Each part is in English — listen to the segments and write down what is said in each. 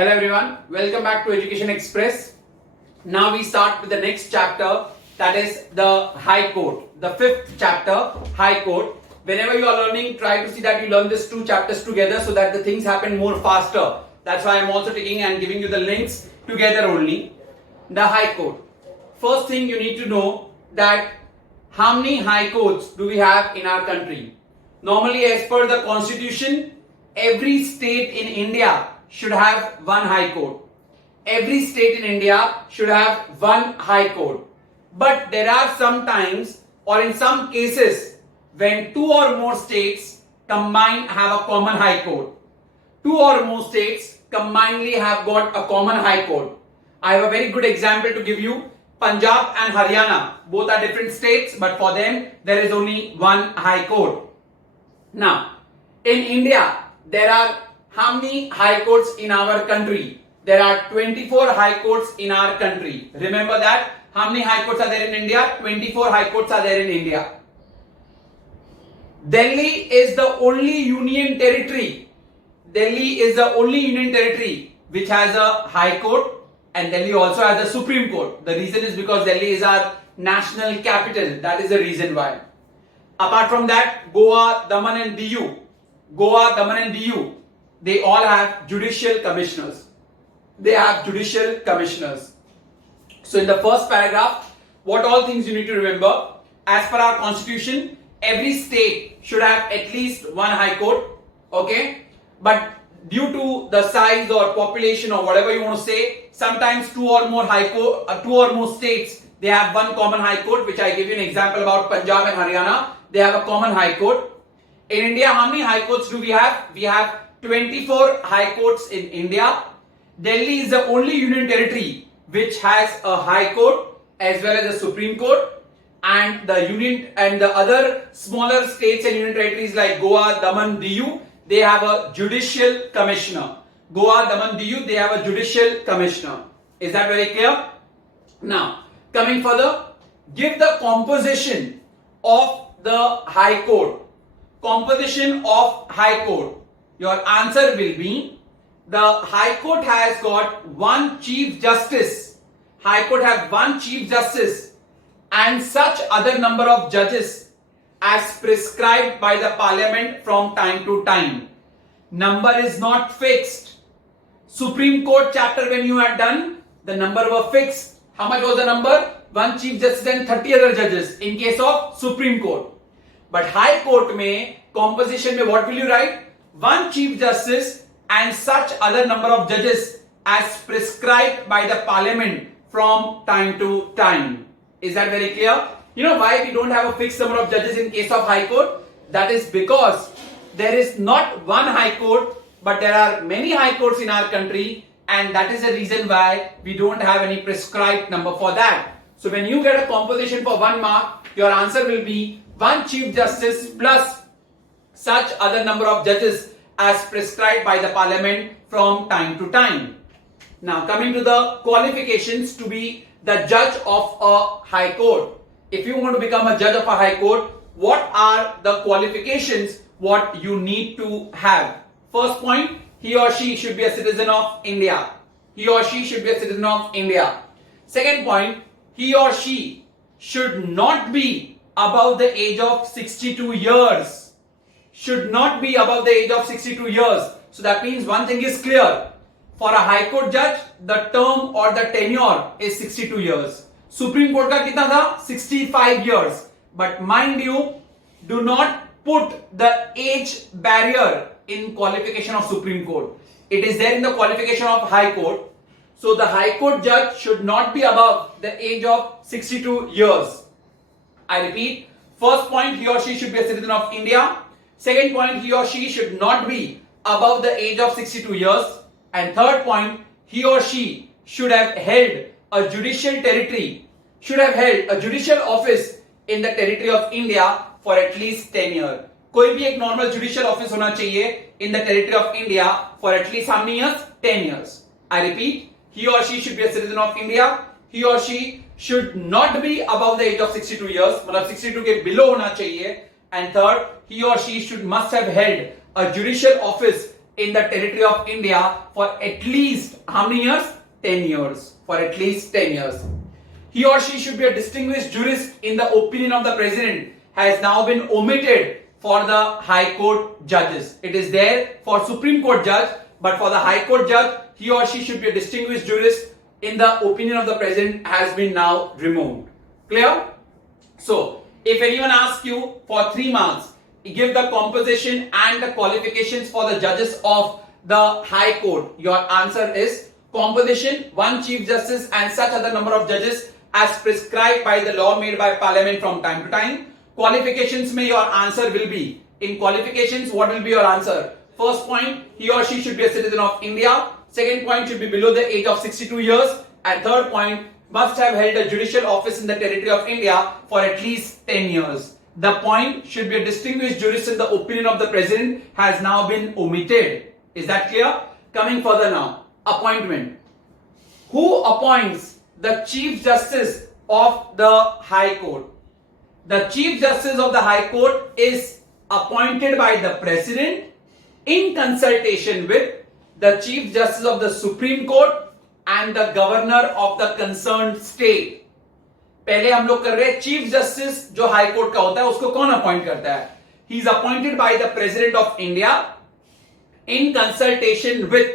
Hello everyone, welcome back to Education Express. Now we start with the next chapter, that is the High Court. The fifth chapter, High Court. Whenever you are learning, try to see that you learn these two chapters together so that the things happen more faster. That's why I'm also taking and giving you the links together only. The High Court. First thing you need to know that how many High Courts do we have in our country? Normally, as per the Constitution, every state in India should have one High Court. Every state in India should have one High Court. But there are some times or in some cases when two or more states combined have a common High Court. Two or more states combinedly have got a common High Court. I have a very good example to give you. Punjab and Haryana, both are different states, but for them there is only one High Court. Now, in India, there are how many High Courts in our country? There are 24 High Courts in our country. Remember that. How many High Courts are there in India? 24 High Courts are there in India. Delhi is the only union territory. Delhi is the only union territory which has a High Court, and Delhi also has a Supreme Court. The reason is because Delhi is our national capital. That is the reason why. Apart from that, Goa, Daman and Diu. Goa, Daman and Diu, they all have judicial commissioners. They have judicial commissioners. So in the first paragraph, what all things you need to remember? As per our constitution, every state should have at least one High Court. Okay? But due to the size or population or whatever you want to say, sometimes two or more states, they have one common High Court, which I give you an example about Punjab and Haryana. They have a common High Court. In India, how many High Courts do we have? We have 24 High Courts in India. Delhi is the only union territory which has a High Court as well as a Supreme Court, and the union and the other smaller states and union territories like Goa, Daman, Diu, they have a judicial commissioner. Goa, Daman, Diu, they have a judicial commissioner. Is that very clear? Now, coming further, give the composition of the High Court. Composition of High Court. Your answer will be, the High Court has got one Chief Justice. High Court have one Chief Justice and such other number of judges as prescribed by the Parliament from time to time. Number is not fixed. Supreme Court chapter when you had done, the number were fixed. How much was the number? One Chief Justice and 30 other judges in case of Supreme Court. But High Court mein, composition mein, what will you write? One Chief Justice and such other number of judges as prescribed by the Parliament from time to time. Is that very clear? You know why we don't have a fixed number of judges in case of High Court? That is because there is not one High Court, but there are many High Courts in our country, and that is the reason why we don't have any prescribed number for that. So when you get a composition for 1 mark, your answer will be one Chief Justice plus such other number of judges as prescribed by the Parliament from time to time. Now coming to the qualifications to be the judge of a High Court. If you want to become a judge of a High Court, what are the qualifications what you need to have? First point, he or she should be a citizen of India. He or she should be a citizen of India. Second point, he or she should not be above the age of 62 years. Should not be above the age of 62 years. So that means one thing is clear. For a High Court judge, the term or the tenure is 62 years. Supreme Court ka kitna tha? 65 years. But mind you, do not put the age barrier in qualification of Supreme Court. It is there in the qualification of High Court. So the High Court judge should not be above the age of 62 years. I repeat, first point, he or she should be a citizen of India. Second point, he or she should not be above the age of 62 years. And third point, he or she should have held a judicial territory, should have held a judicial office in the territory of India for at least 10 years. कोई भी एक normal judicial office होना चाहिए in the territory of India for at least how many years? 10 years. I repeat, he or she should be a citizen of India. He or she should not be above the age of 62 years. मतलब 62 के below होना चाहिए. And third, he or she must have held a judicial office in the territory of India for at least how many years? 10 years. For at least 10 years. He or she should be a distinguished jurist in the opinion of the president has now been omitted for the High Court judges. It is there for Supreme Court judge, but for the High Court judge, he or she should be a distinguished jurist in the opinion of the president has been now removed. Clear? So, if anyone asks you for 3 marks, give the composition and the qualifications for the judges of the High Court. Your answer is composition, 1 Chief Justice and such other number of judges as prescribed by the law made by Parliament from time to time. Qualifications mein your answer will be, in qualifications what will be your answer? First point, he or she should be a citizen of India. Second point, should be below the age of 62 years. And third point, must have held a judicial office in the territory of India for at least 10 years. The point, should be a distinguished jurist in the opinion of the president, has now been omitted. Is that clear? Coming further now, appointment. Who appoints the Chief Justice of the High Court? The Chief Justice of the High Court is appointed by the President in consultation with the Chief Justice of the Supreme Court and the Governor of the concerned state. पहले हम लोग कर रहे हैं Chief Justice जो High Court का होता है उसको कौन अपॉइंट करता है? He is appointed by the President of India in consultation with.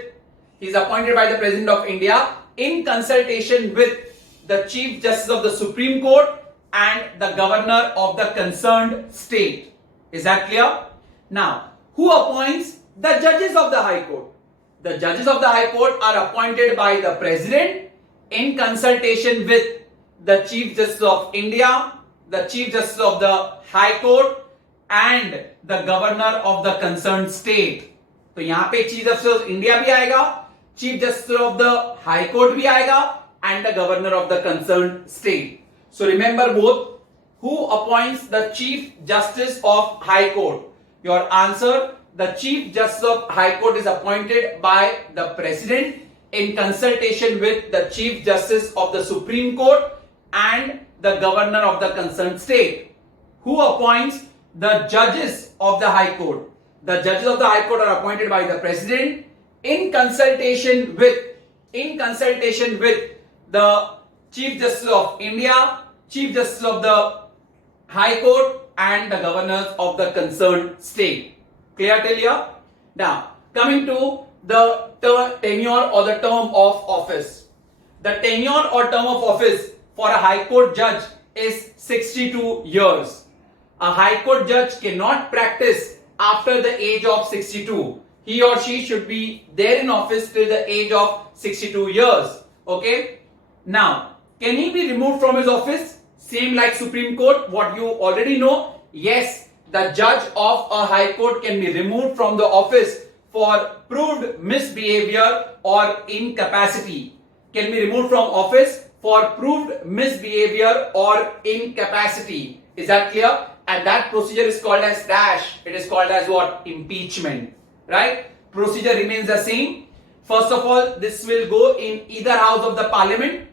He is appointed by the President of India in consultation with the Chief Justice of the Supreme Court and the Governor of the concerned state. Is that clear? Now, who appoints the judges of the High Court? The judges of the High Court are appointed by the President in consultation with the Chief Justice of India, the Chief Justice of the High Court and the Governor of the concerned state. तो यहाँ पे Chief Justice of India भी आएगा, Chief Justice of the High Court भी आएगा and the Governor of the concerned state. So remember both. Who appoints the Chief Justice of High Court? Your answer, the Chief Justice of High Court is appointed by the President in consultation with the Chief Justice of the Supreme Court and the Governor of the concerned state. Who appoints the judges of the High Court? The judges of the High Court are appointed by the President in consultation with the Chief Justice of India, Chief Justice of the High Court and the governors of the concerned state. Clear till here? Now, coming to the tenure or the term of office. The tenure or term of office for a High Court judge is 62 years. A High Court judge cannot practice after the age of 62. He or she should be there in office till the age of 62 years. Okay? Now, can he be removed from his office? Same like Supreme Court, what you already know. Yes, the judge of a High Court can be removed from the office for proved misbehavior or incapacity. Can be removed from office for proved misbehavior or incapacity. Is that clear? And that procedure is called as dash. It is called as what? Impeachment. Right? Procedure remains the same. First of all, this will go in either house of the parliament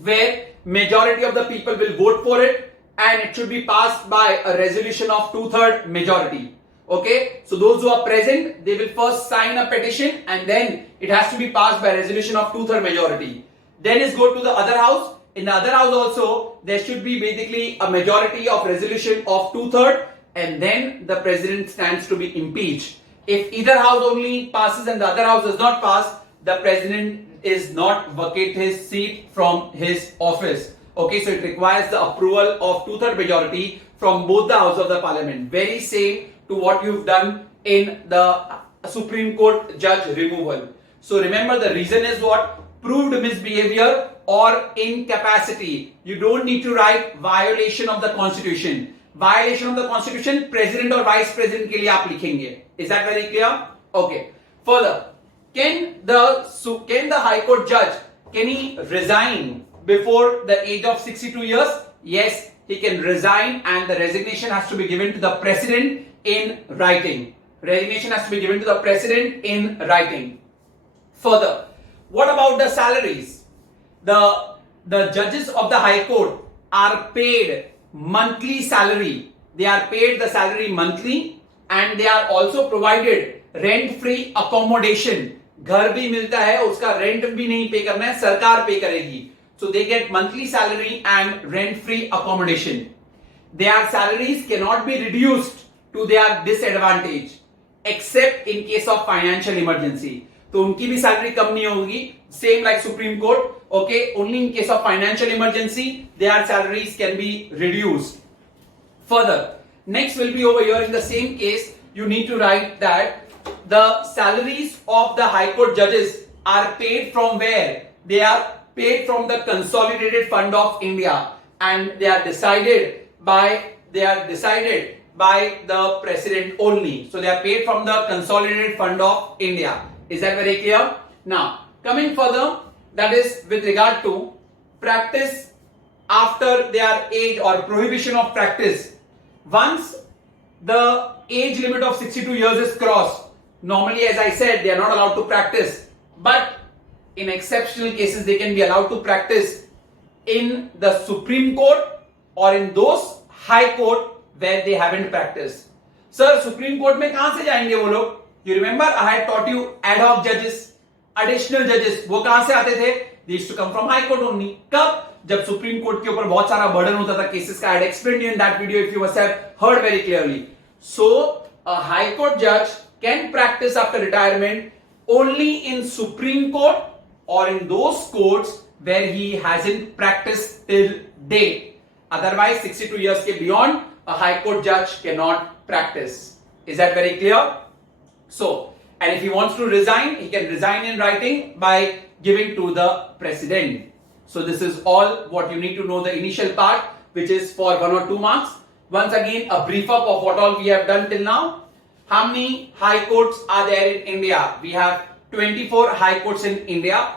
where majority of the people will vote for it and it should be passed by a resolution of 2/3 majority. Okay, so those who are present, they will first sign a petition and then it has to be passed by resolution of 2/3 majority. Then is go to the other house. In the other house also, there should be basically a majority of resolution of 2/3 and then the president stands to be impeached. If either house only passes and the other house does not pass, the president is not vacate his seat from his office. Okay, so it requires the approval of 2/3 majority from both the house of the parliament. Very same to what you've done in the Supreme Court judge removal. So remember the reason is what? Proved misbehavior or incapacity. You don't need to write violation of the constitution. Violation of the constitution, president or vice president के लिए आप लिखेंगे. Is that very clear? Okay. Further, can the High Court judge, can he resign before the age of 62 years? Yes, he can resign and the resignation has to be given to the president in writing. Resignation has to be given to the president in writing. Further, what about the salaries? The judges of the High Court are paid monthly salary. They are paid the salary monthly and they are also provided rent free accommodation, घर भी मिलता है, उसका rent भी नहीं पे करना है, सरकार पे करेगी. So they get monthly salary and rent free accommodation. Their salaries cannot be reduced to their disadvantage except in case of financial emergency. तो उनकी भी सैलरी कम नहीं होगी, same like Supreme Court. Okay, only in case of financial emergency their salaries can be reduced. Further, next will be over here in the same case. You need to write that the salaries of the High Court judges are paid from where? They are paid from the Consolidated Fund of India, and they are decided by the president only. So they are paid from the Consolidated Fund of India. Is that very clear? Now coming further, that is with regard to practice after their age or prohibition of practice. Once the age limit of 62 years is crossed, normally, as I said, they are not allowed to practice, but in exceptional cases they can be allowed to practice in the Supreme Court or in those High Court where they haven't practiced. Sir, Supreme Court में कहां से जाएंगे वो लोग? You remember I had taught you ad hoc judges, additional judges, वो कहां से आते थे? They used to come from High Court only. कब? जब Supreme Court के ऊपर बहुत सारा burden होता था cases का. I had explained you in that video if you must have heard very clearly. So a High Court judge can practice after retirement only in Supreme Court or in those courts where he hasn't practiced till date. Otherwise, 62 years ke beyond, a High Court judge cannot practice. Is that very clear? So, and if he wants to resign, he can resign in writing by giving to the president. So this is all what you need to know, the initial part, which is for 1 or 2 marks. Once again, a brief up of what all we have done till now. How many high courts are there in India? We have 24 high courts in India.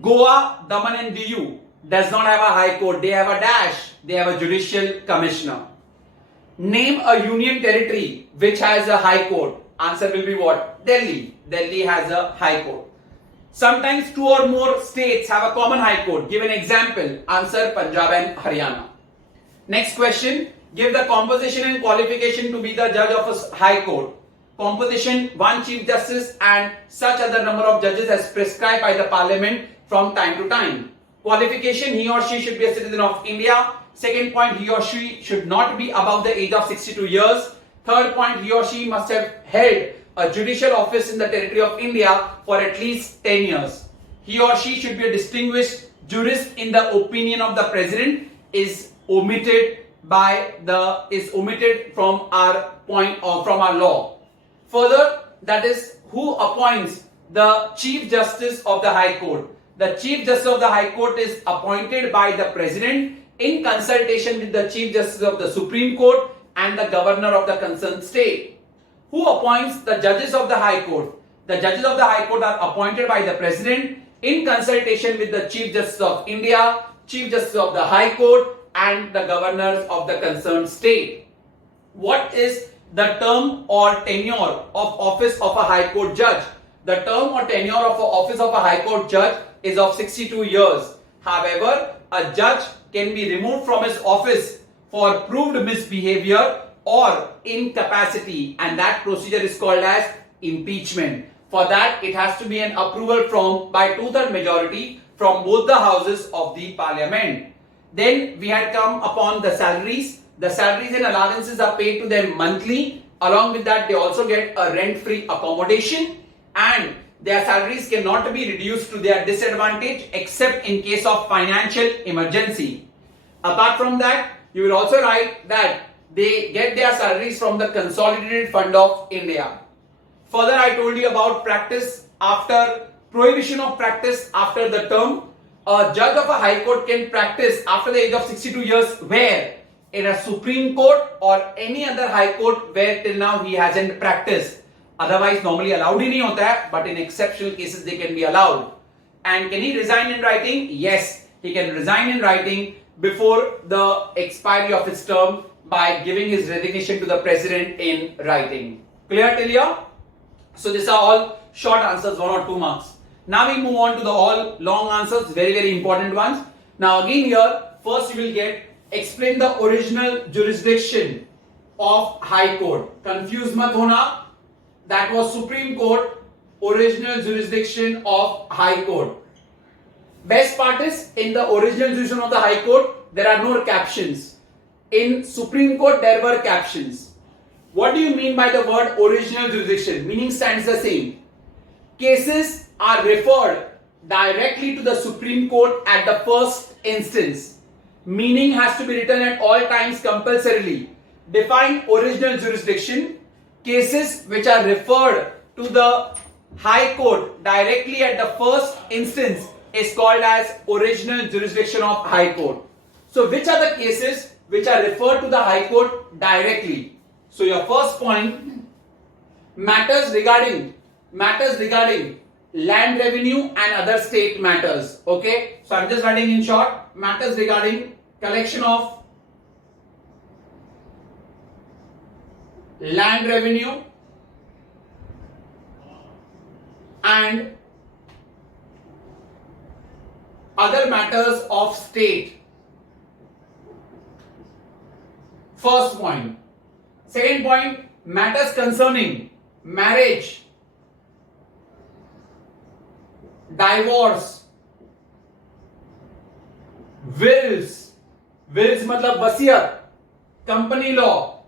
Goa, Daman and Diu does not have a high court. They have a dash. They have a judicial commissioner. Name a union territory which has a high court. Answer will be what? Delhi. Delhi has a high court. Sometimes 2 or more states have a common high court. Give an example. Answer Punjab and Haryana. Next question. Give the composition and qualification to be the judge of a high court. Composition: 1 chief justice and such other number of judges as prescribed by the parliament from time to time. Qualification: he or she should be a citizen of India. Second point, he or she should not be above the age of 62 years. Third point, he or she must have held a judicial office in the territory of India for at least 10 years. He or she should be a distinguished jurist in the opinion of the president. Is omitted from our point or from our law. Further, that is who appoints the Chief Justice of the High Court. The Chief Justice of the High Court is appointed by the President in consultation with the Chief Justice of the Supreme Court and the Governor of the concerned state. Who appoints the Judges of the High Court? The Judges of the High Court are appointed by the President in consultation with the Chief Justice of India, Chief Justice of the High Court and the Governors of the concerned state. What is the term or tenure of office of a High Court judge? The term or tenure of an office of a High Court judge is of 62 years. However, a judge can be removed from his office for proved misbehavior or incapacity, and that procedure is called as impeachment. For that, it has to be an approval by 2/3 majority from both the houses of the parliament. Then we had come upon the salaries. The salaries and allowances are paid to them monthly. Along with that, they also get a rent-free accommodation, and their salaries cannot be reduced to their disadvantage except in case of financial emergency. Apart from that, you will also write that they get their salaries from the Consolidated Fund of India. Further, I told you about prohibition of practice after the term. A judge of a high court can practice after the age of 62 years where? In a Supreme Court or any other high court where till now he hasn't practiced. Otherwise, normally allowed ही नहीं होता है, but in exceptional cases they can be allowed. And can he resign in writing? Yes, he can resign in writing before the expiry of his term by giving his resignation to the president in writing. Clear till here? So these are all short answers, 1 or 2 marks. Now we move on to the all long answers, very very important ones. Now again here, first you will get explain the original jurisdiction of High Court. Confused mat hona. that was Supreme Court, original jurisdiction of High Court. Best part is, in the original jurisdiction of the High Court, there are no captions. In Supreme Court, there were captions. What do you mean by the word original jurisdiction? Meaning stands the same. Cases are referred directly to the Supreme Court at the first instance. Meaning has to be written at all times compulsorily. Define original jurisdiction. Cases which are referred to the High Court directly at the first instance is called as original jurisdiction of High Court. So which are the cases which are referred to the High Court directly? So your first point, matters regarding land revenue and other state matters. Okay, so I'm just writing in short, matters regarding collection of land revenue and other matters of state. First point. Second point, matters concerning marriage, divorce, wills मतलब वसीयत, company law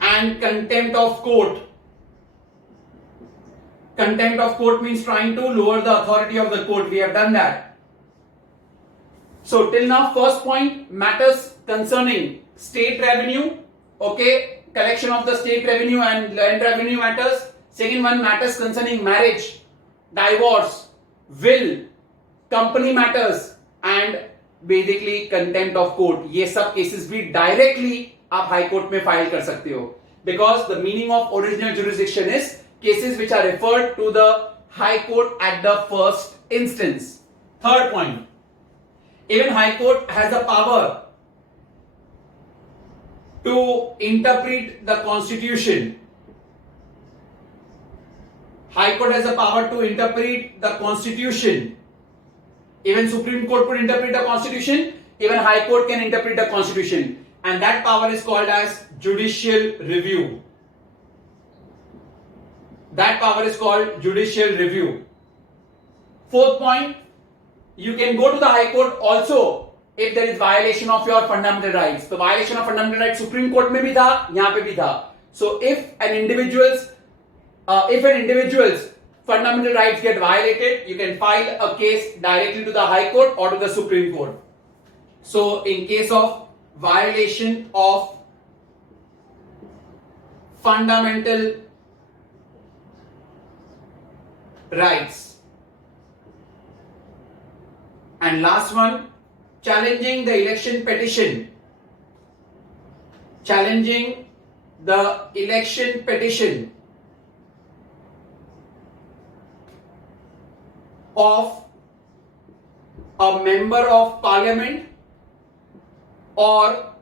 and contempt of court. Contempt of court means trying to lower the authority of the court. We have done that. So till now, first point, matters concerning state revenue, okay, collection of the state revenue and land revenue matters. Second one, matters concerning marriage, divorce, will, company matters and basically contempt of court. ये सब cases भी directly आप high court में file कर सकते हो, because the meaning of original jurisdiction is cases which are referred to the high court at the first instance. Third point, even high court has a power to interpret the constitution. High court has a power to interpret the constitution. Even Supreme Court could interpret the constitution, even high court can interpret the constitution, and that power is called as judicial review. That power is called judicial review. Fourth point, you can go to the high court also if there is violation of your fundamental rights. The violation of fundamental rights Supreme Court में भी था, यहाँ पे भी था. So if an individual's fundamental rights get violated, you can file a case directly to the High Court or to the Supreme Court. So in case of violation of fundamental rights. And last one, challenging the election petition. Challenging the election petition of a member of parliament or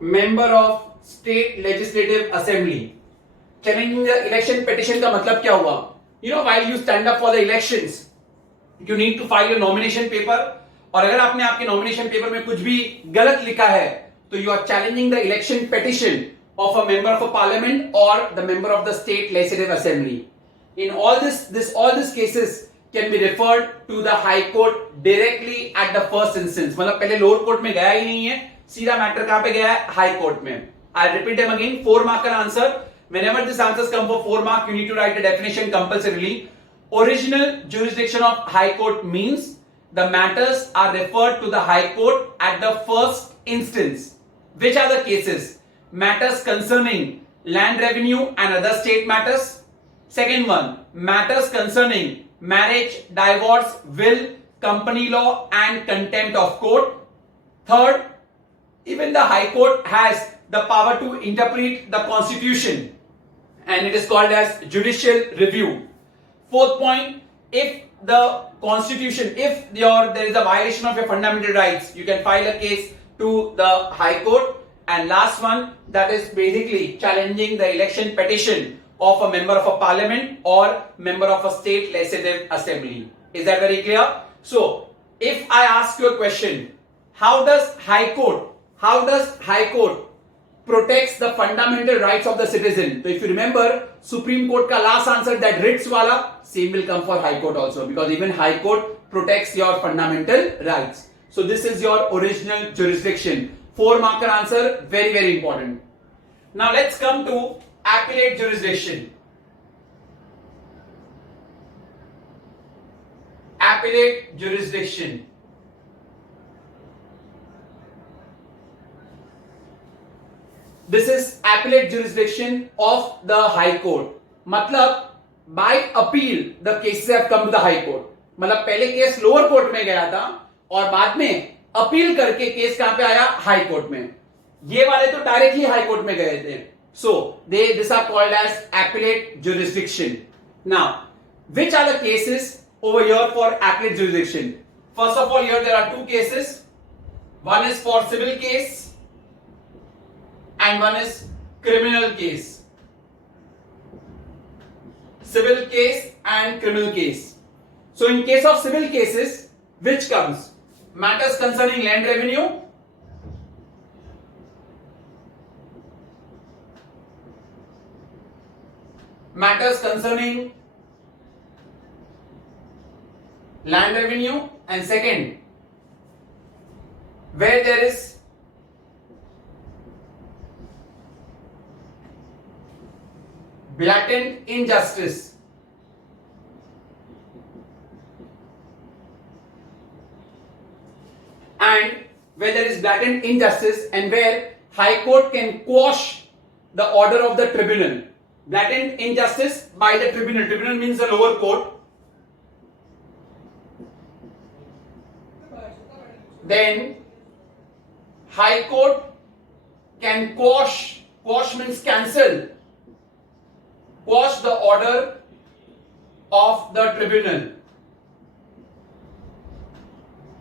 member of state legislative assembly. Challenging the election petition का मतलब क्या हुआ? You know, while you stand up for the elections, you need to file your nomination paper. और अगर आपने आपके nomination paper में कुछ भी गलत लिखा है, तो you are challenging the election petition of a member of a parliament or the member of the state legislative assembly. In all these cases can be referred to the high court directly at the first instance. मतलब पहले lower court में गया ही नहीं है, सीधा matter कहाँ पे गया है? High court में. I'll repeat them again. 4 mark का answer. Whenever these answers come for 4 mark, you need to write the definition compulsorily. Original jurisdiction of high court means the matters are referred to the high court at the first instance. Which are the cases? Matters concerning land revenue and other state matters. Second one, matters concerning marriage, divorce, will, company law and contempt of court. Third, even the high court has the power to interpret the constitution and it is called as judicial review. Fourth point, if the constitution, if there is a violation of your fundamental rights, you can file a case to the high court. And last one, that is basically challenging the election petition of a member of a parliament or member of a state legislative assembly. Is that very clear? So, if I ask you a question, how does high court protects the fundamental rights of the citizen. So if you remember, Supreme Court ka last answer, that writs wala, same will come for High Court also, because even High Court protects your fundamental rights. So this is your original jurisdiction. 4 marker answer, very, very important. Now let's come to appellate jurisdiction. Appellate jurisdiction. This is appellate jurisdiction of the High Court. मतलब by appeal the cases have come to the High Court. मतलब पहले case lower court में गया था और बाद में appeal करके केस कहां पे आया? हाई कोर्ट में. ये वाले तो डायरेक्टली हाई कोर्ट में गए थे. So these are called as appellate jurisdiction. Now, which are the cases over here for appellate jurisdiction? First of all, here there are 2 cases. One is for civil case and one is criminal case. Civil case and criminal case. So in case of civil cases, which comes? Matters concerning land revenue, matters concerning land revenue, and second, where there is blatant injustice. And where there is blatant injustice and where High Court can quash the order of the tribunal. Blatant injustice by the tribunal. Tribunal means the lower court. Then High Court can quash means cancel, quash the order of the tribunal.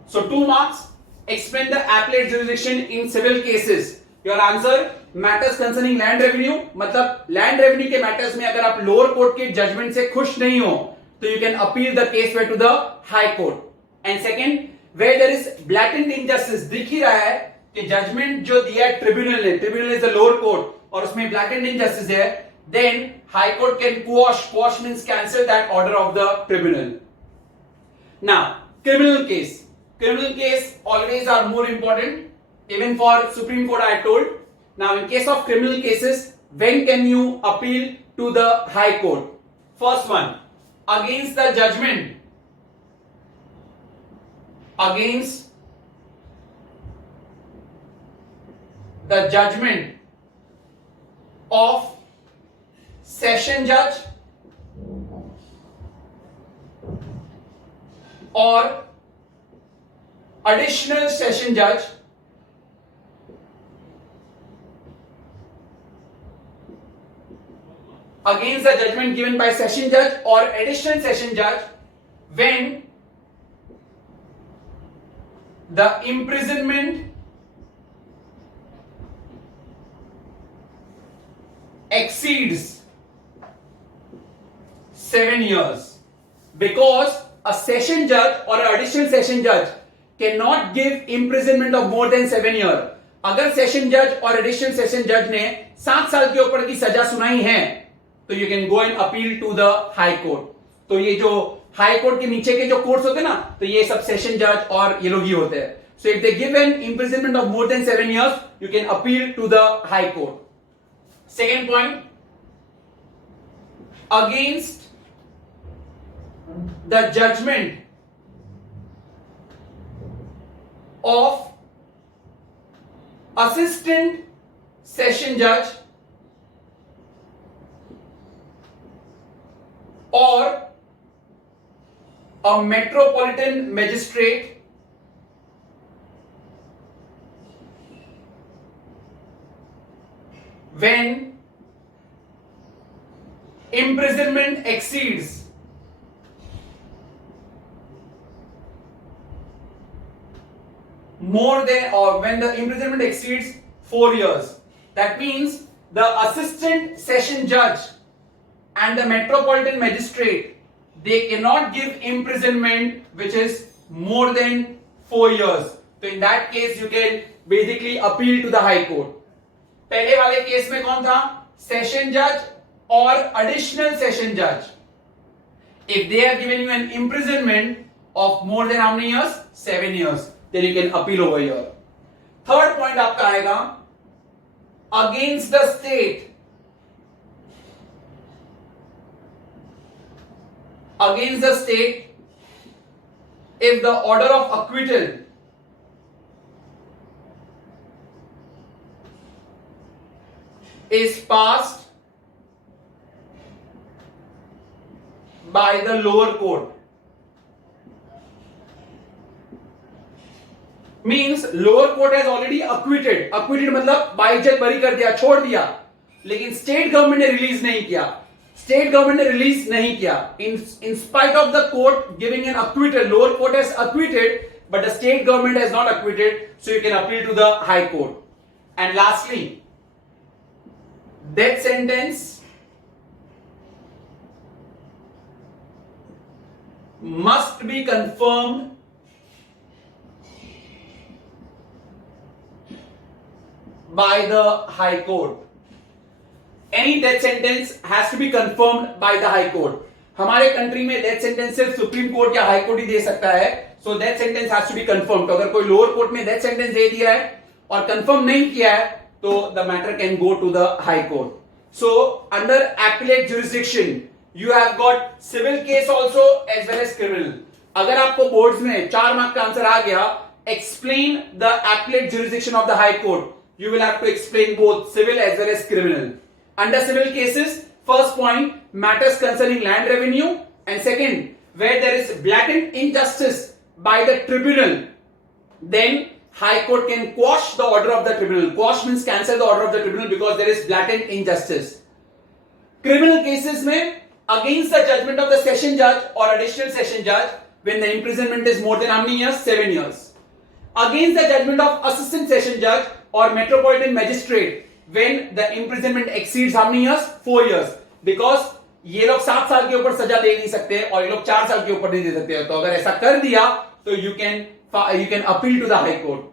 So 2 marks. Explain the appellate jurisdiction in civil cases. Your answer, matters concerning land revenue. मतलब land revenue के matters में अगर आप lower court के judgment से खुश नहीं हो तो you can appeal the case to the high court. And second, where there is blatant injustice, दिख ही रहा है कि judgment जो दिया है tribunal ने, tribunal is the lower court और उसमें blatant injustice है, then high court can quash means cancel that order of the tribunal. Now, criminal case. Criminal case always are more important, even for Supreme Court I told. Now in case of criminal cases, when can you appeal to the High Court? First one, against the judgment. Against the judgment of session judge or additional session judge against the judgment given by session judge or additional session judge when the imprisonment exceeds 7 years. Because a session judge or an additional session judge cannot give imprisonment of more than 7 years. अगर session जज और additional session जज ने 7 साल के ऊपर की सजा सुनाई है तो you can go and appeal to the high court. तो ये जो हाई कोर्ट के नीचे के जो कोर्ट्स होते हैं ना, तो ये सब सेशन जज और ये लोग ही होते हैं. So if they give an imprisonment of more than 7 years, you can appeal to the high court. Second point, against the judgment of assistant session judge or a metropolitan magistrate when imprisonment exceeds more than, or when the imprisonment exceeds 4 years. That means the assistant session judge and the metropolitan magistrate, they cannot give imprisonment which is more than 4 years. So in that case you can basically appeal to the high court. पहले वाले case में कौन था? Session जज और additional session जज. If they have given you an imprisonment of more than how many years? 7 years. Then you can appeal over here. Third point आपका आएगा against the state. Against the state, if the order of acquittal is passed by the lower court, means lower court has already acquitted. Acquitted मतलब by जज बरी कर दिया, छोड़ दिया, लेकिन स्टेट गवर्नमेंट ने रिलीज नहीं किया. स्टेट गवर्नमेंट ने रिलीज नहीं किया. In spite of the court giving an acquittal, lower court has acquitted, but the state government has not acquitted, so you can appeal to the high court. And lastly, death sentence must be confirmed by the high court. Any death sentence has to be confirmed by the high court. हमारे country में death sentence सिर्फ supreme court या high court ही दे सकता है. So death sentence has to be confirmed. तो अगर कोई लोअर कोर्ट में डेथ सेंटेंस दे दिया है और कंफर्म नहीं किया है तो the matter can go to the high court. So under appellate jurisdiction you have got civil case also as well as criminal. अगर आपको बोर्ड्स में 4 मार्क का आंसर आ गया, explain the appellate jurisdiction of the high court, you will have to explain both civil as well as criminal. Under civil cases, first point, matters concerning land revenue, and second, where there is blatant injustice by the tribunal, then high court can quash the order of the tribunal. Quash means cancel the order of the tribunal because there is blatant injustice. Criminal cases में against the judgment of the session judge or additional session judge when the imprisonment is more than how many years? 7 years. Against the judgment of assistant session judge or metropolitan magistrate when the imprisonment exceeds how many years? 4 years. Because ये लोग 7 साल के ऊपर सजा दे नहीं सकते और ये लोग 4 साल के ऊपर नहीं दे सकते. तो अगर ऐसा कर दिया तो you can appeal to the high court.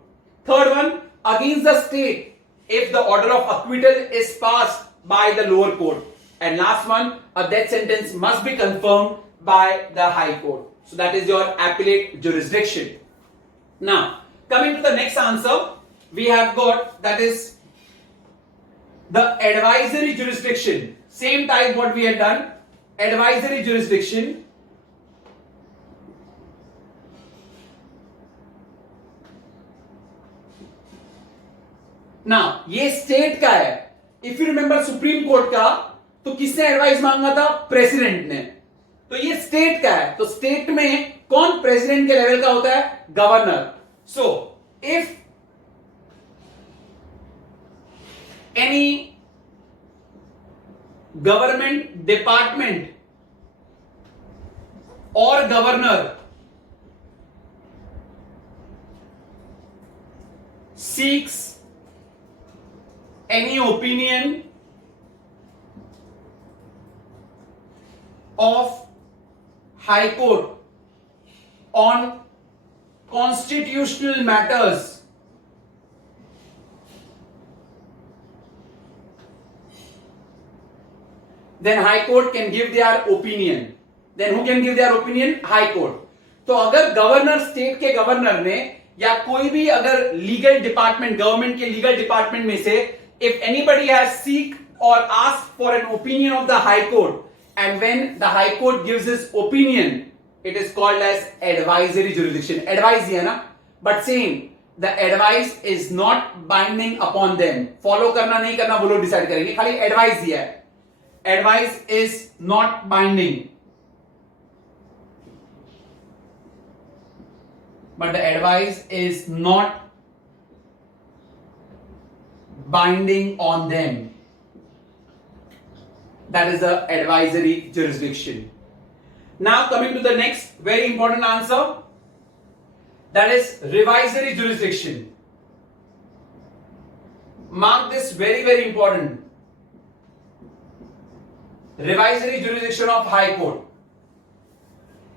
Third one, against the state if the order of acquittal is passed by the lower court. And last one, a death sentence must be confirmed by the high court. So that is your appellate jurisdiction. Now, coming to the next answer, we have got that is the advisory jurisdiction. Same type what we had done. Advisory jurisdiction. Now, ये state का है. If you remember supreme court का, तो किसने advice मांगा था? President ने. तो ये स्टेट का है. तो स्टेट में कौन प्रेसिडेंट के लेवल का होता है? Governor. So, if any government department or governor seeks any opinion of High Court on constitutional matters, then High Court can give their opinion. Then who can give their opinion? High Court. तो अगर governor, state के governor ने या कोई भी अगर legal department, government के legal department में से if anybody has seek or asked for an opinion of the High Court, and when the High Court gives his opinion, it is called as advisory jurisdiction. Advice दिया ना, but same, the advice is not binding upon them. Follow करना नहीं करना वो लोग decide करेंगे, खाली advice दिया है. Advice is not binding, but the advice is not binding on them. That is the advisory jurisdiction. Now coming to the next very important answer, that is revisory jurisdiction. Mark this, very very important. Revisory jurisdiction of High Court.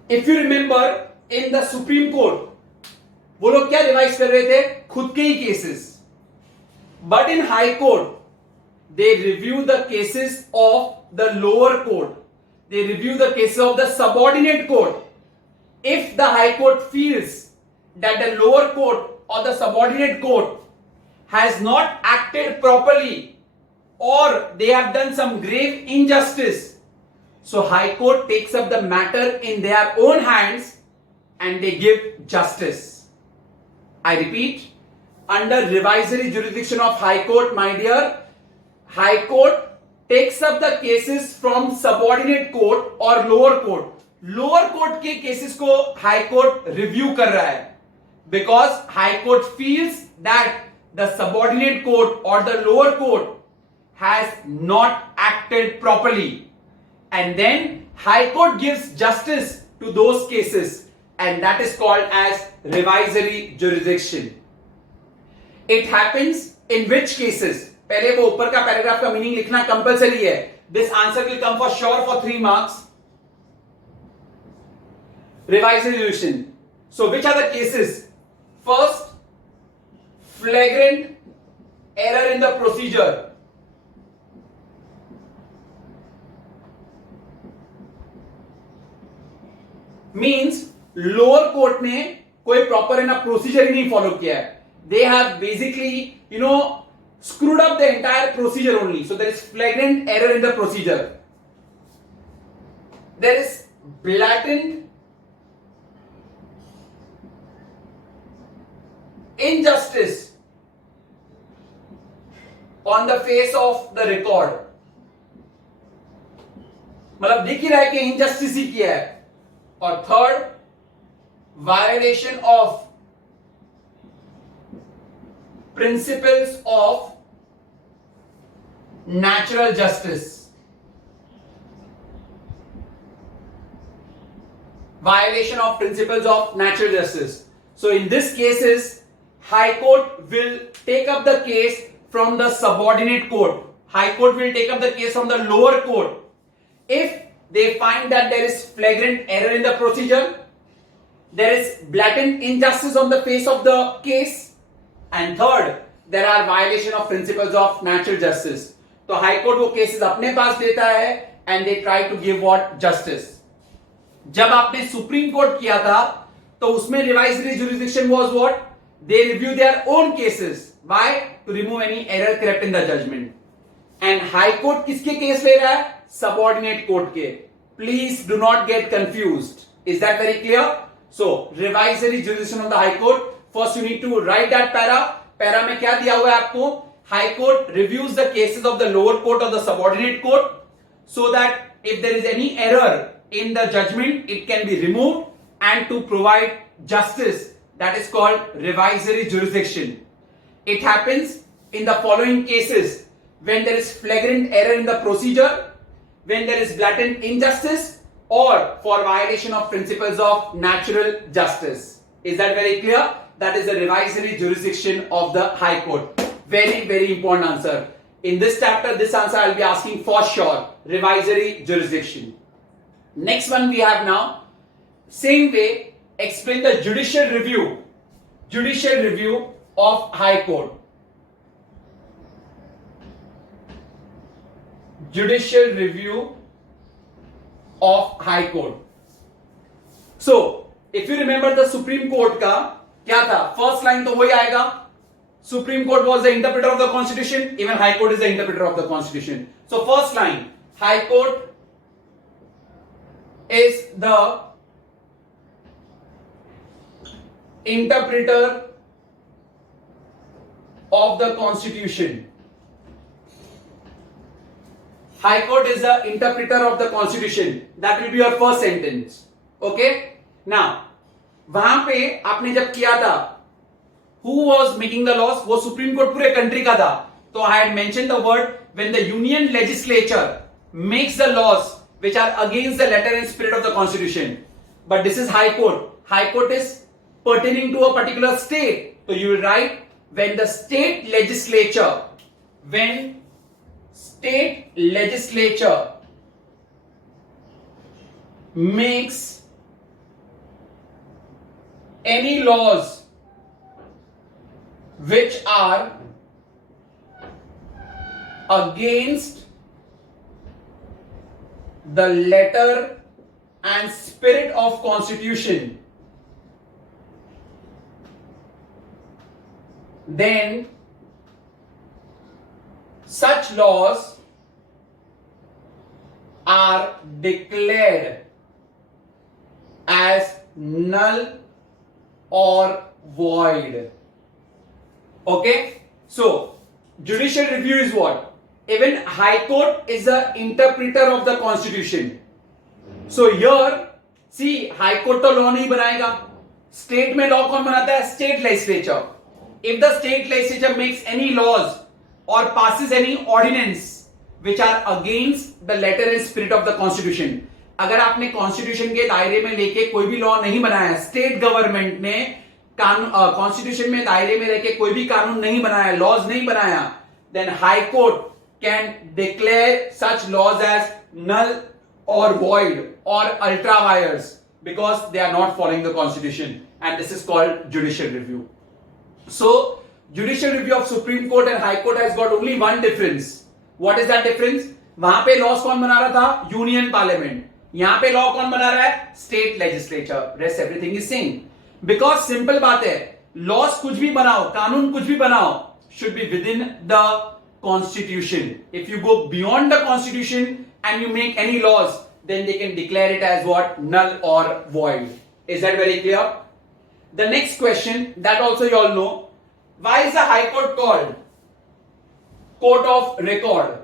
If you remember in the Supreme Court, वो लोग क्या revise कर रहे थे? खुद के ही cases. But in high court they review the cases of the lower court. They review the cases of the subordinate court. If the High Court feels that the lower court or the subordinate court has not acted properly or they have done some grave injustice, so High Court takes up the matter in their own hands and they give justice. I repeat, under revisory jurisdiction of High Court, my dear, High Court takes up the cases from subordinate court or lower court. Lower court के cases को High Court review कर रहा है because High Court feels that the subordinate court or the lower court has not acted properly, and then High Court gives justice to those cases, and that is called as revisory jurisdiction. It happens in which cases? पहले वो ऊपर का paragraph का meaning लिखना compulsory है. This answer will come for sure for 3 marks. Revisory jurisdiction. So which are the cases? First, flagrant error in the procedure. Means lower court ने कोई proper है ना procedure ही नहीं follow किया है. They have basically, screwed up the entire procedure only. So there is flagrant error in the procedure. There is blatant injustice on the face of the record. मतलब दिख ही रहा है कि injustice ही किया है. और third, violation of principles of natural justice. Violation of principles of natural justice. So in this cases, High Court will take up the case from the subordinate court. High Court will take up the case from the lower court. If they find that there is flagrant error in the procedure, there is blatant injustice on the face of the case, and third, there are violation of principles of natural justice. तो high court वो cases अपने पास देता है and they try to give what justice. जब आपने supreme court किया था तो उसमें revisory jurisdiction was what? They review their own cases. Why? To remove any error correct in the judgment. And high court किसके केस ले रहा है? सबऑर्डिनेट कोर्ट के. Please do not get confused. Is that very clear? So revisory jurisdiction of the high court. First you need to write that para में क्या दिया हुआ है आपको? High Court reviews the cases of the lower court or the subordinate court so that if there is any error in the judgment, it can be removed, and to provide justice, that is called revisory jurisdiction. It happens in the following cases: when there is flagrant error in the procedure, when there is blatant injustice, or for violation of principles of natural justice. Is that very clear? That is the revisory jurisdiction of the High Court. Very, very important answer. In this chapter, this answer I will be asking for sure. Revisory jurisdiction. Next one we have now. Same way, explain the judicial review. Judicial review of High Court. Judicial review of High Court. So, if you remember the Supreme Court का क्या था? First line तो वही आएगा. Supreme Court was the interpreter of the Constitution. Even High Court is the interpreter of the Constitution. So first line, High Court is the interpreter of the Constitution. High Court is the interpreter of the Constitution. That will be your first sentence. Okay? Now, वहां पे आपने जब किया था, who was making the laws? वो supreme court पूरे country का था. तो I had mentioned the word when the union legislature makes the laws which are against the letter and spirit of the constitution. But this is High Court. High Court is pertaining to a particular state. So you will write when the state legislature makes any laws which are against the letter and spirit of constitution, then such laws are declared as null or void. Okay, so judicial review is what? Even High Court is the interpreter of the constitution. So here, see, High Court तो law नहीं बनाएगा. State में law कौन बनाता है? State legislature. If the state legislature makes any laws or passes any ordinance which are against the letter and spirit of the constitution, अगर आपने constitution के दायरे में लेके कोई भी लॉ नहीं बनाया, स्टेट गवर्नमेंट ने कॉन्स्टिट्यूशन में दायरे में रहकर कोई भी कानून नहीं बनाया, लॉज नहीं बनाया, then high court can declare such laws as null और void or ultra vires because they are not following the constitution, and this is called judicial review. So judicial review of Supreme Court and High Court has got only one difference. What is that difference? वहां पे loss कौन बना रहा था? Union parliament. यहां पे law कौन बना रहा है? State legislature. Rest everything is same. Because simple बात है, लॉस कुछ भी बनाओ, कानून कुछ भी बनाओ, should be with in the constitution. If you go beyond the constitution and you make any laws, then they can declare it as what? Null or void. Is that very clear? The next question, that also you all know, why is the High Court called Court of Record?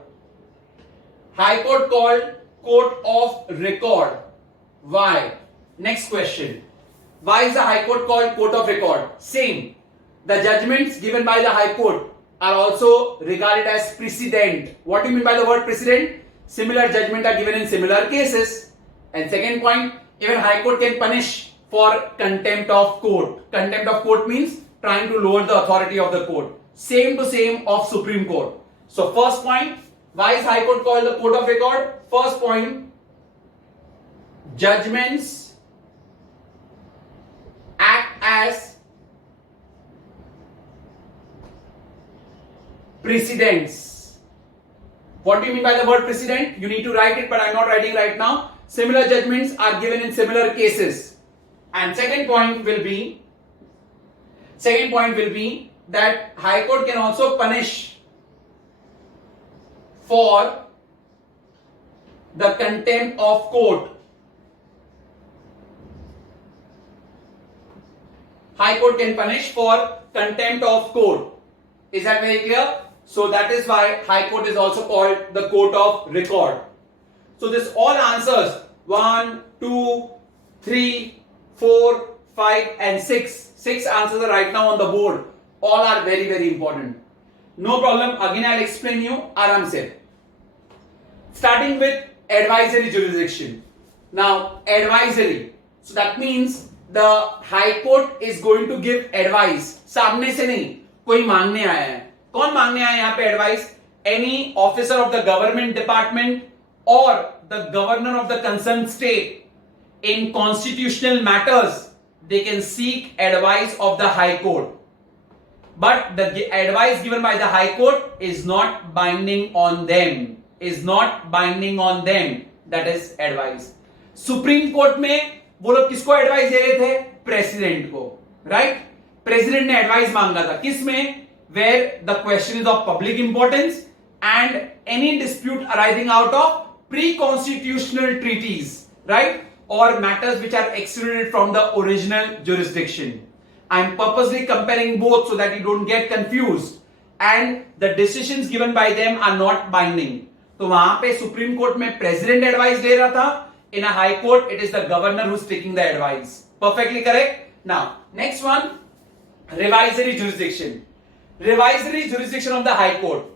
High Court called Court of Record. Why? Next question, why is the High Court called Court of Record? Same, the judgments given by the High Court are also regarded as precedent. What do you mean by the word precedent? Similar judgment are given in similar cases. And second point, even High Court can punish for contempt of court. Contempt of court means trying to lower the authority of the court. Same to same of Supreme Court. So first point, why is High Court called the Court of Record? First point, judgments act as precedents. What do you mean by the word precedent? You need to write it, but I'm not writing right now. Similar judgments are given in similar cases. And second point will be that High Court can also punish for the contempt of court. High Court can punish for contempt of court. Is that very clear? So that is why High Court is also called the Court of Record. So this all answers 1, 2, 3, 4, 5 and 6. 6 answers are right now on the board. All are very, very important. No problem. Again, I'll explain you aram se. Starting with advisory jurisdiction. Now, advisory. So that means the High Court is going to give advice. सामने से नहीं, कोई मांगने आया है. कौन मांगने आया यहां पे advice? Any officer of the government department और the governor of the concern state in constitutional matters, they can seek advice of the high court. But the advice given by the high court is not binding on them. That is advice. Supreme court में वो लोग किसको advice दे रहे थे? President को. Right? President ने advice मांगा था किसमें? Where the question is of public importance and any dispute arising out of pre-constitutional treaties, right? Or matters which are excluded from the original jurisdiction. I am purposely comparing both so that you don't get confused. And the decisions given by them are not binding. तो वहां पे supreme court में president advice दे रहा था. In a high court, it is the governor who's taking the advice. Perfectly correct. Now, next one, revisory jurisdiction. Revisory jurisdiction of the High Court.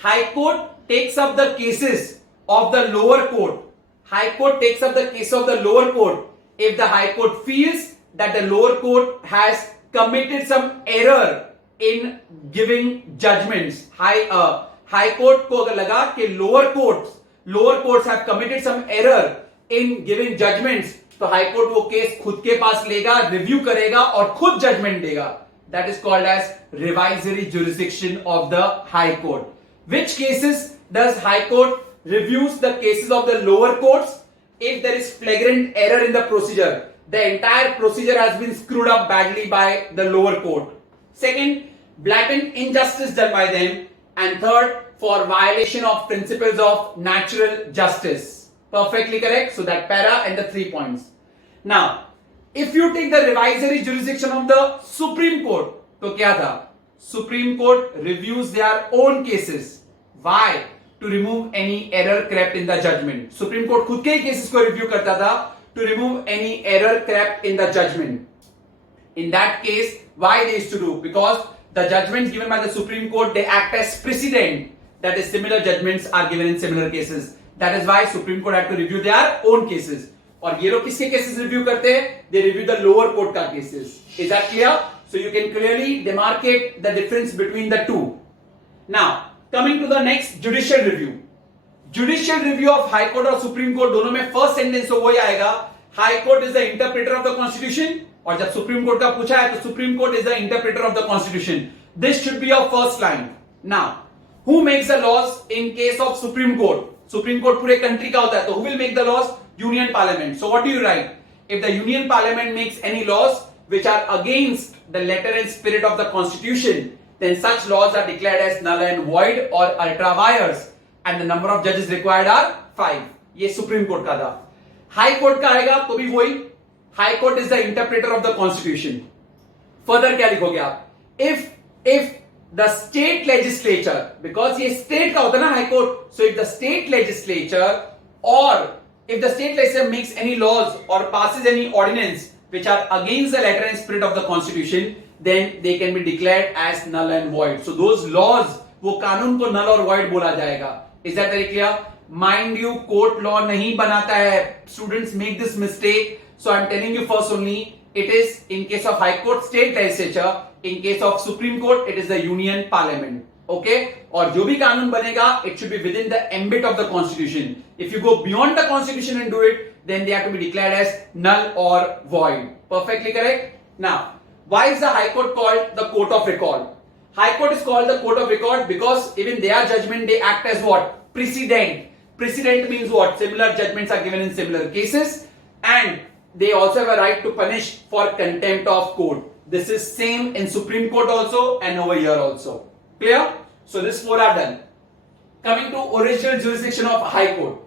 High Court takes up the cases of the lower court. High Court takes up the case of the lower court if the High Court feels that the lower court has committed some error in giving judgments. High Court को अगर लगा कि lower courts have committed some error in giving judgments, तो High Court वो case खुद के पास लेगा, review करेगा और खुद जजमेंट देगा. That is called as revisory jurisdiction of the High Court. Which cases does High Court reviews the cases of the lower courts if there is flagrant error in the procedure? The entire procedure has been screwed up badly by the lower court. Second, blatant injustice done by them. And third, for violation of principles of natural justice. Perfectly correct. So that para and the 3 points. Now, if you take the revisory jurisdiction of the Supreme Court, तो क्या था? Supreme Court reviews their own cases. Why? To remove any error crept in the judgment. Supreme Court खुद के ही cases को review करता था to remove any error crept in the judgment. In that case, why they used to do? Because the judgments given by the Supreme Court, they act as precedent. That is, similar judgments are given in similar cases. That is why Supreme Court had to review their own cases. और ये लोग किसके cases review करते हैं? They review the lower court का cases. Is that clear? So you can clearly demarcate the difference between the two. Now, coming to the next, judicial review. Judicial review of High Court और Supreme Court दोनों में first sentence तो वही आएगा. High Court is the interpreter of the Constitution. और जब Supreme Court का पूछा है तो Supreme Court is the interpreter of the Constitution. This should be your first line. Now, who makes the laws in case of Supreme Court? Supreme Court पूरे country का होता है, तो who will make the laws? Union Parliament. So what do you write? If the Union Parliament makes any laws which are against the letter and spirit of the Constitution, then such laws are declared as null and void or ultra vires, and the number of judges required are 5. ये Supreme Court का था. High Court का आएगा तो भी वही. High Court is the interpreter of the Constitution. Further क्या लिखोगे आप? If the state legislature, because ये state का होता है ना High Court, so if the state legislature or if the state legislature makes any laws or passes any ordinance which are against the letter and spirit of the Constitution, then they can be declared as null and void. So those laws, वो कानून को null और void बोला जाएगा. Is that very clear? Mind you, court law नहीं बनाता है. Students make this mistake. So I'm telling you first only, it is in case of High Court, state legislature. In case of Supreme Court, it is the Union Parliament. Okay? और जो भी कानून बनेगा, it should be within the ambit of the Constitution. If you go beyond the Constitution and do it, then they have to be declared as null or void. Perfectly correct? Now, why is the High Court called the Court of Record? High Court is called the Court of Record because even their judgment, they act as what? Precedent. Precedent means what? Similar judgments are given in similar cases, and they also have a right to punish for contempt of court. This is same in Supreme Court also and over here also. Clear? So this 4 are done. Coming to original jurisdiction of High Court.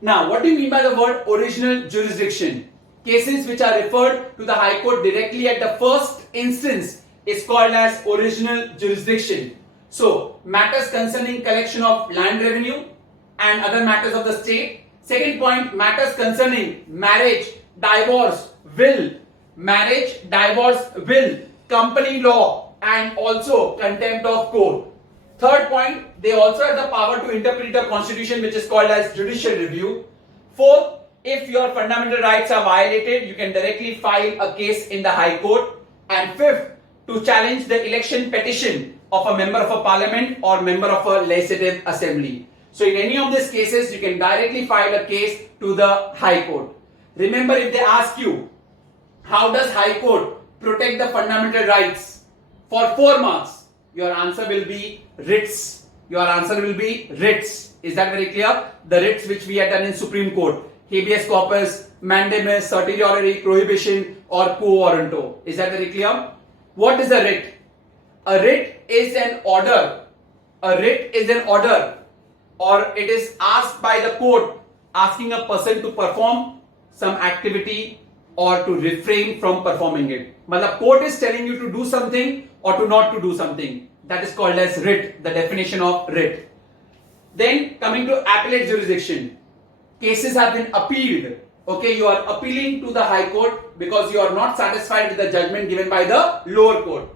Now, what do you mean by the word original jurisdiction? Cases which are referred to the High Court directly at the first instance is called as original jurisdiction. So, matters concerning collection of land revenue and other matters of the state. Second point, matters concerning marriage, divorce, will, company law, and also contempt of court. Third point, they also have the power to interpret the Constitution, which is called as judicial review. Fourth, if your fundamental rights are violated, you can directly file a case in the High Court. And fifth, to challenge the election petition of a member of a parliament or member of a legislative assembly. So in any of these cases, you can directly file a case to the High Court. Remember, if they ask you, how does High Court protect the fundamental rights? For 4 marks, your answer will be writs. Your answer will be writs. Is that very clear? The writs which we had done in Supreme Court. Habeas corpus, mandamus, certiorari, prohibition, or quo warranto. Is that very clear? What is a writ? A writ is an order. A writ is an order, or it is asked by the court asking a person to perform some activity or to refrain from performing it. But the court is telling you to do something or to not to do something. That is called as writ, the definition of writ. Then coming to appellate jurisdiction. Cases have been appealed. Okay, you are appealing to the High Court because you are not satisfied with the judgment given by the lower court.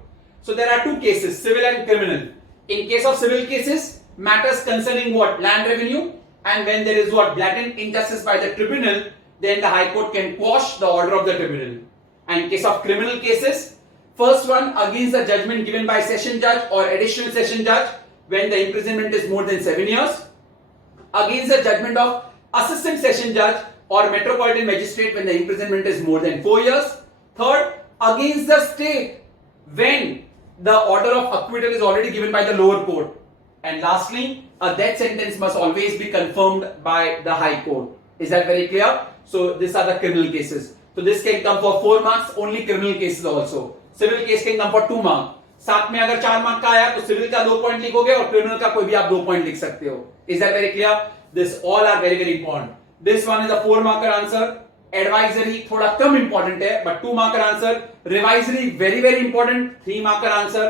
So there are 2 cases, civil and criminal. In case of civil cases, matters concerning what? Land revenue. And when there is what? Blatant injustice by the tribunal, then the High Court can quash the order of the tribunal. And in case of criminal cases, first one against the judgment given by session judge or additional session judge when the imprisonment is more than 7 years. Against the judgment of assistant session judge or metropolitan magistrate when the imprisonment is more than 4 years. Third, against the state when the order of acquittal is already given by the lower court. And lastly, a death sentence must always be confirmed by the High Court. Is that very clear? So these are the criminal cases. So this can come for 4 marks, only criminal cases also. Civil case can come for 2 marks. साथ में अगर 4 mark का आया तो civil का 2 point लिखोगे और criminal का कोई भी आप 2 पॉइंट लिख सकते हो. Is that very clear? This all are very important. This one is a 4 marker answer. Advisory थोड़ा कम important है, but 2 marker answer. Revisory very important, 3 marker answer.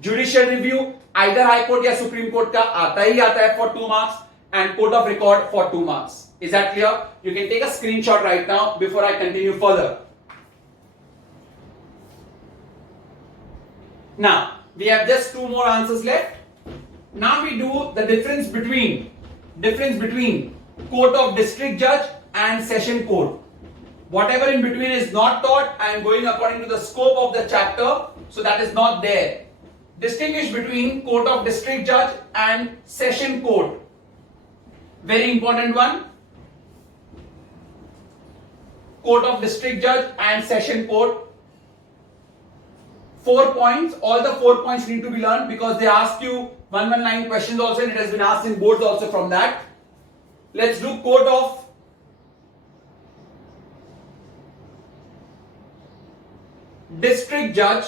Judicial review either High Court या Supreme Court का आता ही आता है for 2 marks and court of record for 2 marks. Is that clear? You can take a screenshot right now before I continue further. Now we have just 2 more answers left. Now we do the difference between court of district judge and session court. Whatever in between is not taught, I am going according to the scope of the chapter, so that is not there. Distinguish between court of district judge and session court. Very important one. Court of district judge and session court. 4 points. All the 4 points need to be learned because they ask you 119 questions also, and it has been asked in boards also from that. Let's do court of district judge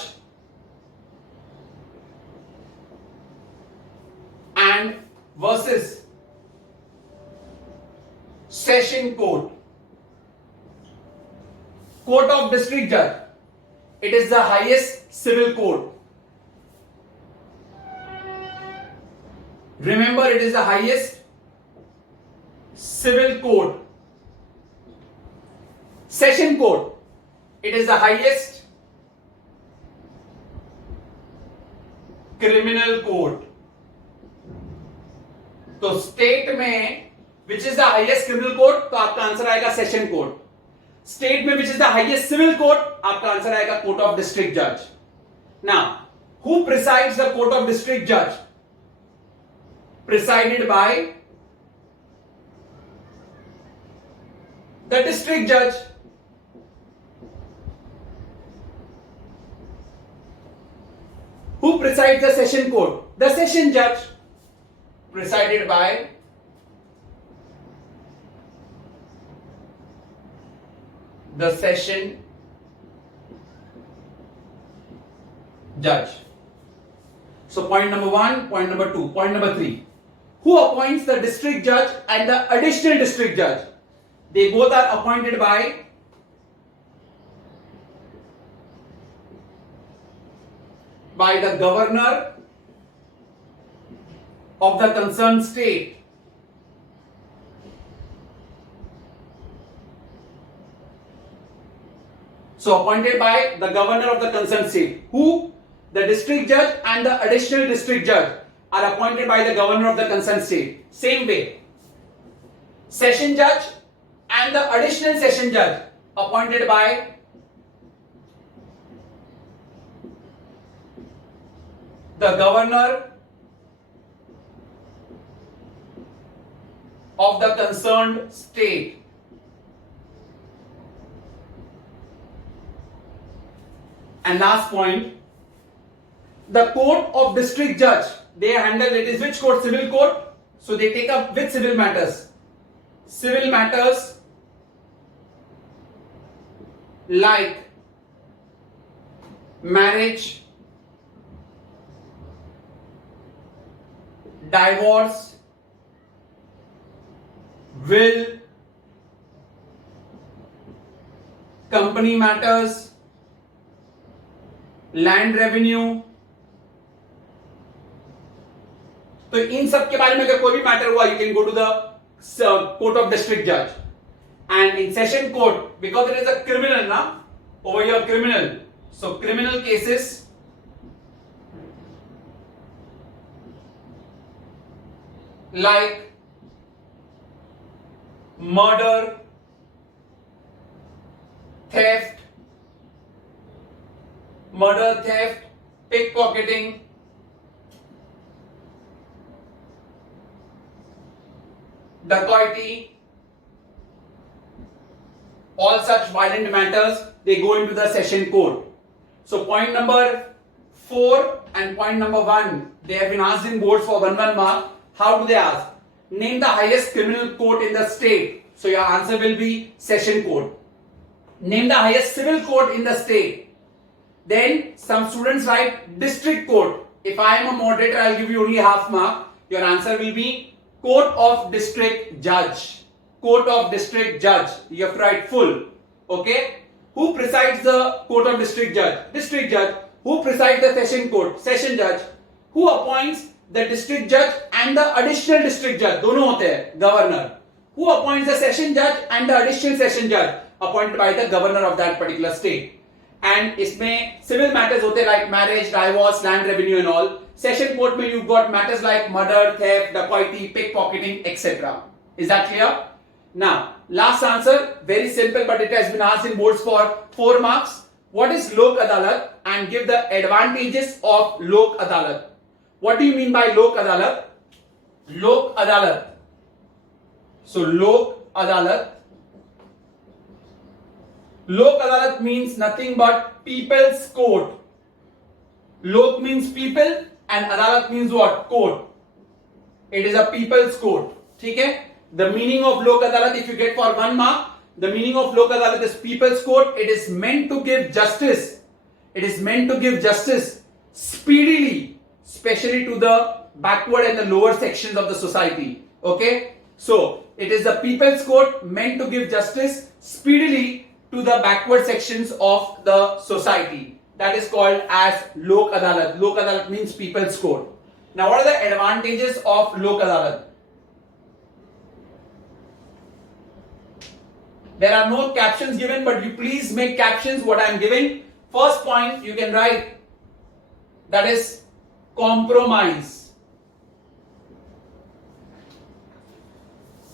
and versus session court. Court of district judge. It is the highest civil court. Remember, it is the highest civil court. Session court. It is the highest criminal court. तो state में which is the highest criminal court, तो आपका answer आएगा session court. State में which is the highest civil court, आपका answer आएगा court of district जज. Now who presides the court of district जज? प्रिसाइडेड बाय द डिस्ट्रिक्ट जज. Who presides the session court? The session judge, presided by the session judge. So point number 1, point number 2, point number 3. Who appoints the district judge and the additional district judge? They both are appointed by the governor of the concerned state. So appointed by the governor of the concerned state. Who? The district judge and the additional district judge are appointed by the governor of the concerned state. Same way. Session judge and the additional session judge appointed by the governor of the concerned state. And last point, the court of district judge, they handle, it is which court? Civil court. So they take up with civil matters. Civil matters like marriage, divorce, will, company matters, land revenue. तो इन सब के बारे में अगर कोई भी matter हुआ, you can go to the court of district जज. And in session court, because it is a criminal ना, over here criminal, so criminal cases like murder, theft, pickpocketing, dacoity, all such violent matters, they go into the session court. So point number 4 and point number 1 They have been asked in boards for 1 mark. How do they ask? Name the highest criminal court in the state. So your answer will be session court. Name the highest civil court in the state. Then some students write district court. If I am a moderator, I'll give you only half mark. Your answer will be court of district judge. Court of district judge. You have to write full. Okay? Who presides the court of district judge? District judge. Who presides the session court? Session judge. Who appoints the district judge and the additional district judge? दोनों होते हैं. Governor. Who appoints the session judge and the additional session judge? Appointed by the governor of that particular state. And इसमें civil matters होते हैं like marriage, divorce, land revenue and all. Session court में you've got matters like murder, theft, dacoity, pickpocketing, etc. Is that clear? Now, last answer, very simple, but it has been asked in boards for 4 marks. What is Lok Adalat? And give the advantages of Lok Adalat. What do you mean by Lok Adalat? Lok Adalat. So, Lok Adalat. Lok Adalat means nothing but people's court. Lok means people and Adalat means what? Court. It is a people's court. ठीक है? The meaning of Lok Adalat, if you get for 1 mark, the meaning of Lok Adalat is people's court. It is meant to give justice. It is meant to give justice speedily, especially to the backward and the lower sections of the society. Okay? So, it is the people's court meant to give justice speedily to the backward sections of the society. That is called as Lok Adalat. Lok Adalat means people's court. Now, what are the advantages of Lok Adalat? There are no captions given, but you please make captions what I am giving. First point you can write, that is compromise.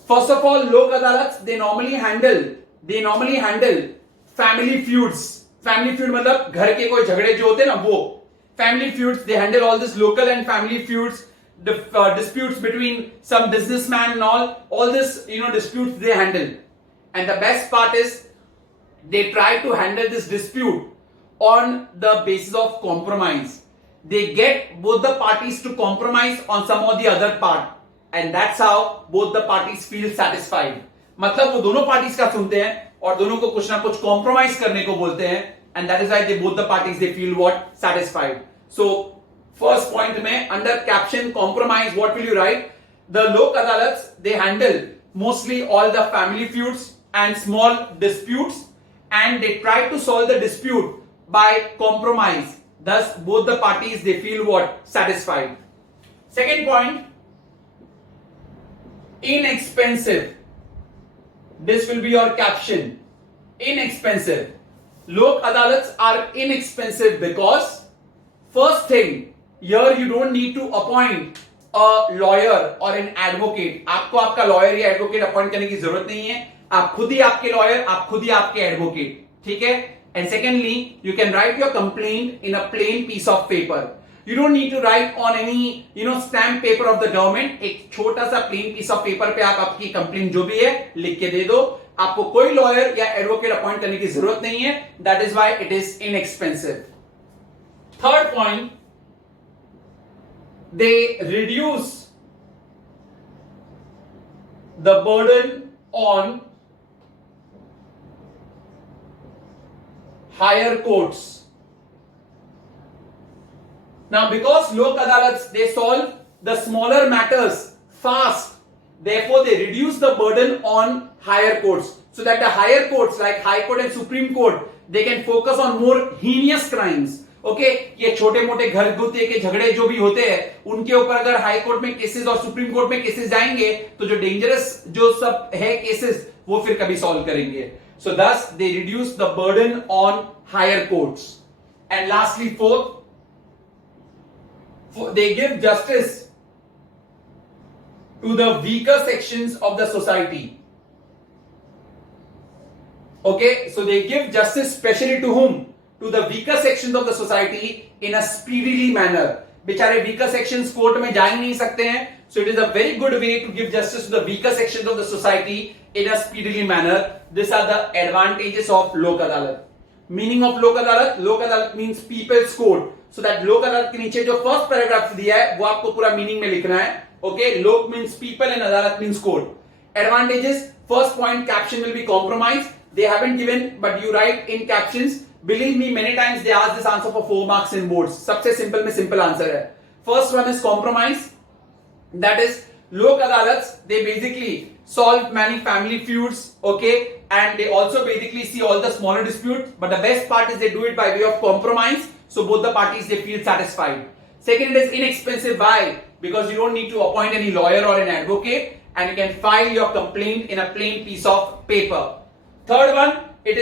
First of all, Lok Adalats, they normally handle family feuds. Family feud मतलब घर के कोई झगड़े जो होते हैं ना वो. Family feuds, they handle all this local and family feuds, disputes between some businessman and all this, disputes they handle. And the best part is they try to handle this dispute on the basis of compromise. They get both the parties to compromise on some or the other part, and that's how both the parties feel satisfied. मतलब वो दोनों parties का सुनते हैं और दोनों को कुछ ना कुछ compromise करने को बोलते हैं, and that is why both the parties they feel what? Satisfied. So first point में under caption compromise, what will you write? The Lok Adalats, they handle mostly all the family feuds and small disputes, and they try to solve the dispute by compromise. Thus, both the parties they feel what? Satisfied. Second point, inexpensive. This will be your caption. Inexpensive. Lok Adalats are inexpensive because first thing, here you don't need to appoint a lawyer or an advocate. आपको आपका lawyer या advocate appoint करने की जरूरत नहीं है. आप खुद ही आपके lawyer, आप खुद ही आपके advocate. ठीक है? And secondly, you can write your complaint in a plain piece of paper. You don't need to write on any, stamp paper of the government. एक छोटा सा plain piece of paper पे आप आपकी complaint जो भी है लिख के दे दो. आपको कोई lawyer या advocate appoint करने की जरूरत नहीं है. That is why it is inexpensive. Third point, they reduce the burden on higher courts. Now, because Lok Adalats, they solve the smaller matters fast, therefore they reduce the burden on higher courts, so that the higher courts like High Court and Supreme Court, they can focus on more heinous crimes. Okay ये छोटे मोटे घर गुत्ते के झगड़े जो भी होते हैं उनके ऊपर अगर हाई कोर्ट में केसेस और सुप्रीम कोर्ट में केसेस जाएंगे तो जो डेंजरस जो सब है केसेस वो फिर कभी सॉल्व करेंगे. So thus they reduce the burden on higher courts. And lastly fourth, they give justice to the weaker sections of the society. Okay, so they give justice specially to whom? To the weaker sections of the society in a speedily manner. बेचारे weaker sections court में जा ही नहीं सकते हैं, so it is a very good way to give justice to the weaker sections of the society in a speedily manner. These are the advantages of Lok Adalat. Meaning of Lok Adalat: Lok Adalat means people's court. So that लोक अदालत के नीचे जो first paragraph दिया है वो आपको पूरा मीनिंग में लिखना है. ओके, लोक मीन्स पीपल एंड अदालत means court. Advantages, first point, caption will be compromised. They haven't given, but you write in captions. Believe me, many times they ask this answer for 4 marks in boards. सबसे simple में simple answer है. First one is compromise. That is, lok adalats, they basically solve many family feuds, okay, and they also basically see all the smaller disputes. But the best part is they do it by way of compromise. So both the parties, they feel satisfied. Second, it is inexpensive. Why? Because you don't need to appoint any lawyer or an advocate, and you can file your complaint in a plain piece of paper. Third one, it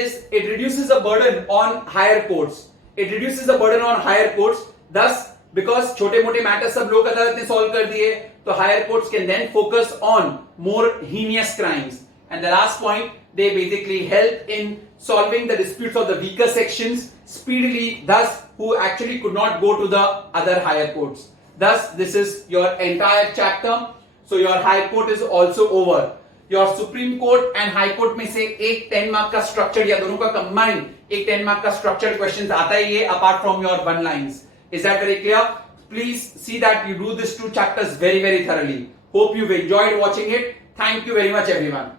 reduces the burden on higher courts. It reduces the burden on higher courts. Thus, because छोटे मोटे matters सब लोक अदालत ने solve कर दिए, तो higher courts can then focus on more heinous crimes. And the last point, they basically help in solving the disputes of the weaker sections speedily, thus who actually could not go to the other higher courts. Thus, this is your entire chapter. So your high court is also over. Your Supreme Court and High Court में से एक 10 mark का structured या दोनों का combined एक 10 mark का structured questions आता ही है apart from your one lines. Is that very clear? Please see that you do these 2 chapters very, very thoroughly. Hope you've enjoyed watching it. Thank you very much, everyone.